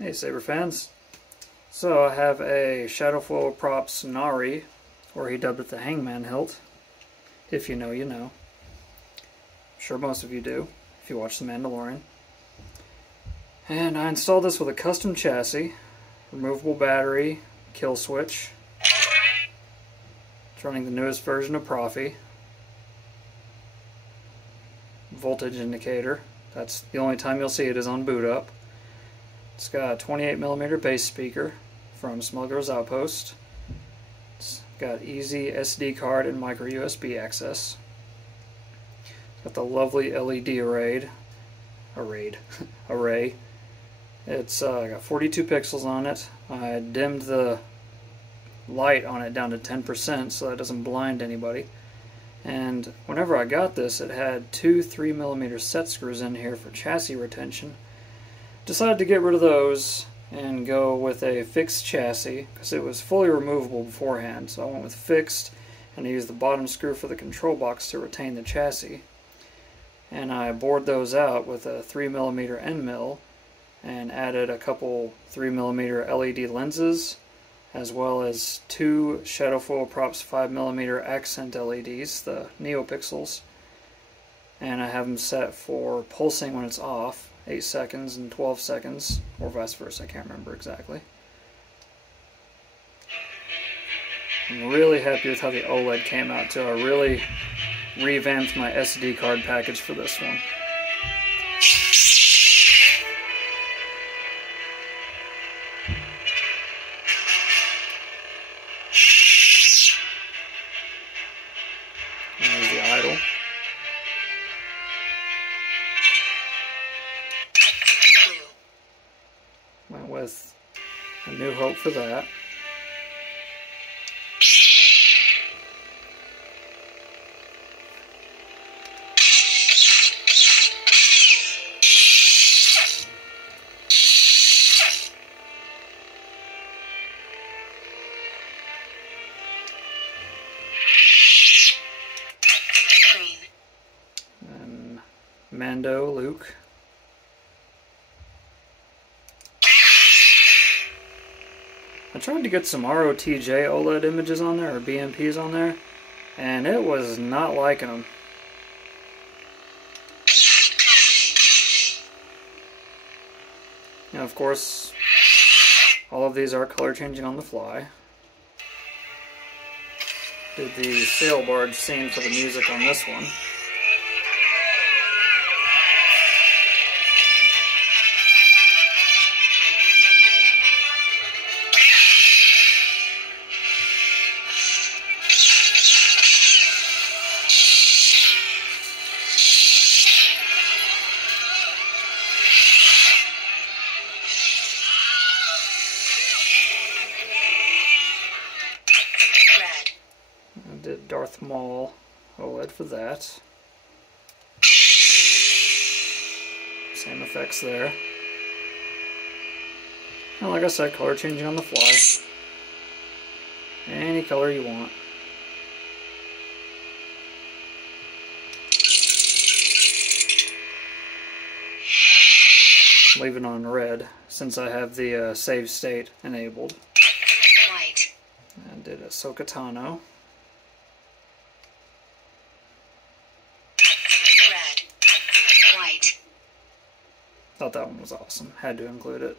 Hey Saber fans. So I have a Shadowfoil props Nari, or he dubbed it the hangman hilt. If you know, you know. I'm sure most of you do, if you watch The Mandalorian. And I installed this with a custom chassis, removable battery, kill switch. It's running the newest version of proffie. Voltage indicator. That's the only time you'll see it is on boot up. It's got a 28mm bass speaker from Smuggler's Outpost. It's got easy SD card and micro USB access. It's got the lovely LED array. It's got 42 pixels on it. I dimmed the light on it down to 10% so that it doesn't blind anybody. And whenever I got this, it had two 3mm set screws in here for chassis retention. Decided to get rid of those and go with a fixed chassis because it was fully removable beforehand. So I went with fixed, and I used the bottom screw for the control box to retain the chassis. And I bored those out with a 3mm end mill and added a couple 3mm LED lenses, as well as two Shadowfoil Props 5mm accent LEDs, the NeoPixels. And I have them set for pulsing when it's off, 8 seconds and 12 seconds, or vice versa, I can't remember exactly. I'm really happy with how the OLED came out too. I really revamped my SD card package for this one. There's the idle. Went with A New Hope for that. And Mando Luke. I tried to get some ROTJ OLED images on there, or BMPs on there, and it was not liking them. Now, of course, all of these are color changing on the fly. Did the sail barge scene for the music on this one. Did Darth Maul OLED for that. Same effects there. And like I said, color changing on the fly. Any color you want. Leave it on red since I have the save state enabled. White. And did Ahsoka Tano. Thought that one was awesome. Had to include it.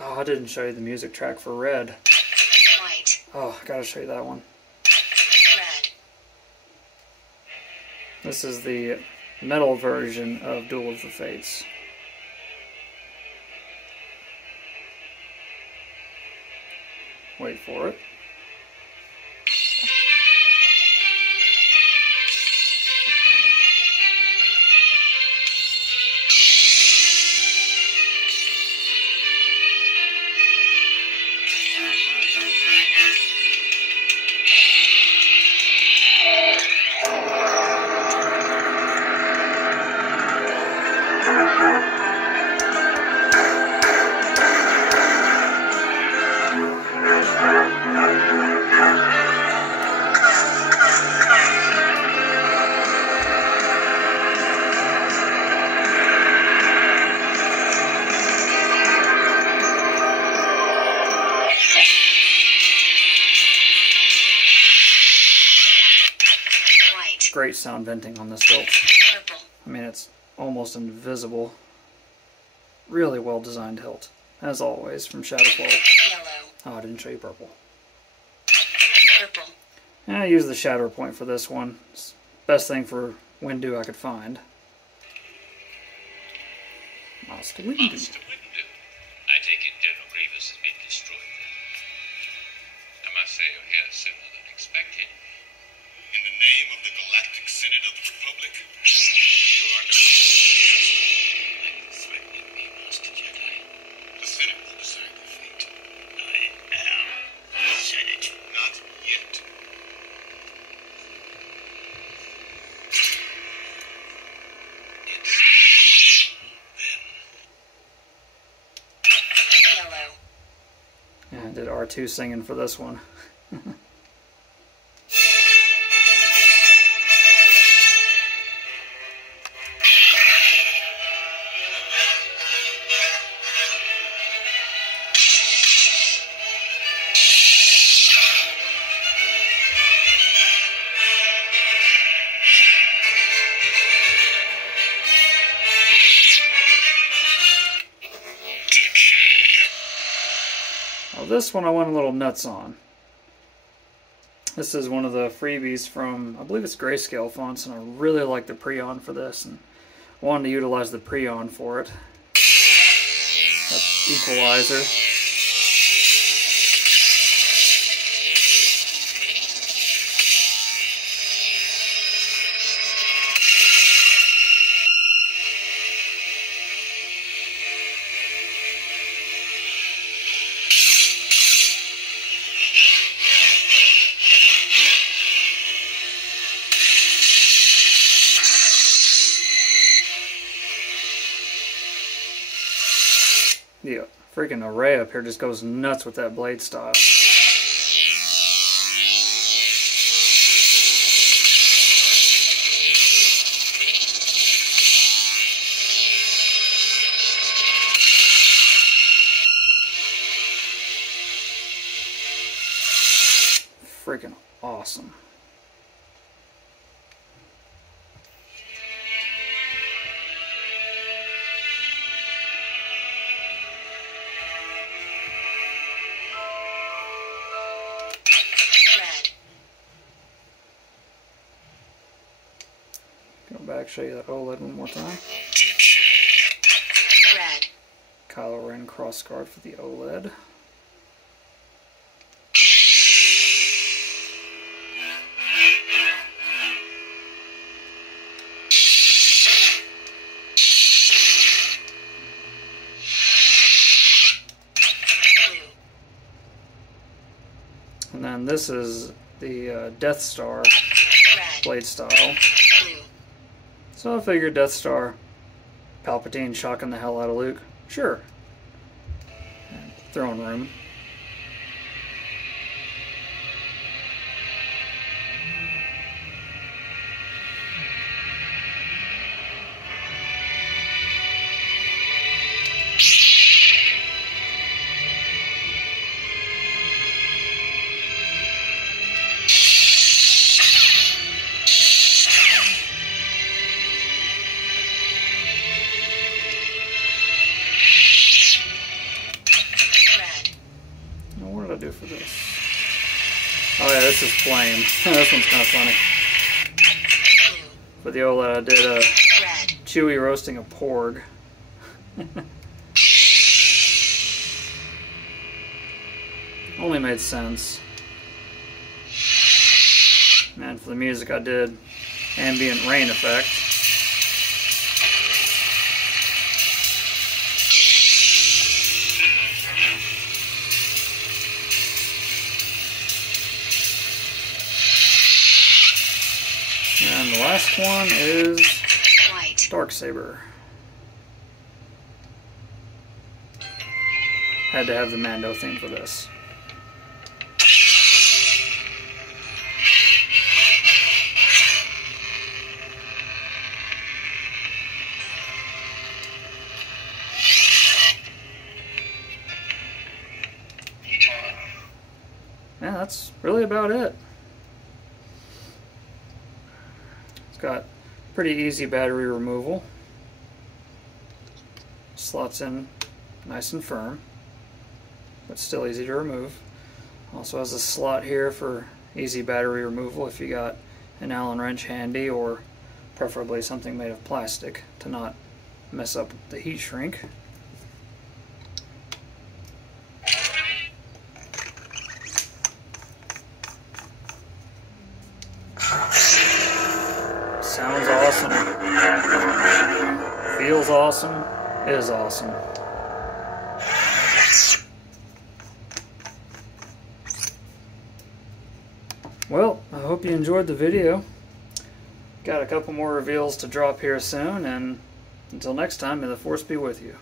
Oh, I didn't show you the music track for Red. White. Oh, I gotta show you that one. Red. This is the metal version of Duel of the Fates. Wait for it. great sound venting on this hilt. Purple. I mean, it's almost invisible. Really well designed hilt, as always, from Shadowfoil. Yellow. Oh, I didn't show you purple. Purple. And I used the shatter point for this one. It's the best thing for Windu I could find. Master Windu. Master Windu. I take it General Grievous has been destroyed. I must say you're here sooner than expected. In the name of the Galactic Senate of the Republic, you're under threatening me, Master Jedi. The Senate will decide your fate. I am the Senate. Not yet. Yellow. Yeah, I did R2 singing for this one. Well, this one I went a little nuts on. This is one of the freebies from, I believe it's Grayscale Fonts, and I really like the Prion for this, and wanted to utilize the Prion for it. That's Equalizer. The freaking array up here just goes nuts with that blade style. Freaking awesome. Red. Go back, show you that OLED one more time. Red. Kylo Ren cross guard for the OLED. Blue. And then this is the Death Star Red. blade style. Blue. So I figured Death Star, Palpatine shocking the hell out of Luke. Sure. And throne room. Red. Now, what did I do for this? Oh yeah, this is flame. This one's kind of funny. Blue. For the OLED, I did a Red. Chewie roasting a porg. Only made sense. And for the music, I did ambient rain effect. And the last one is White. Darksaber. Had to have the Mando theme for this. Yeah, that's really about it. It's got pretty easy battery removal. Slots in nice and firm, but still easy to remove. Also has a slot here for easy battery removal if you got an Allen wrench handy, or preferably something made of plastic to not mess up the heat shrink. Sounds awesome. Feels awesome. Is awesome. Well, I hope you enjoyed the video. Got a couple more reveals to drop here soon, and until next time, may the Force be with you.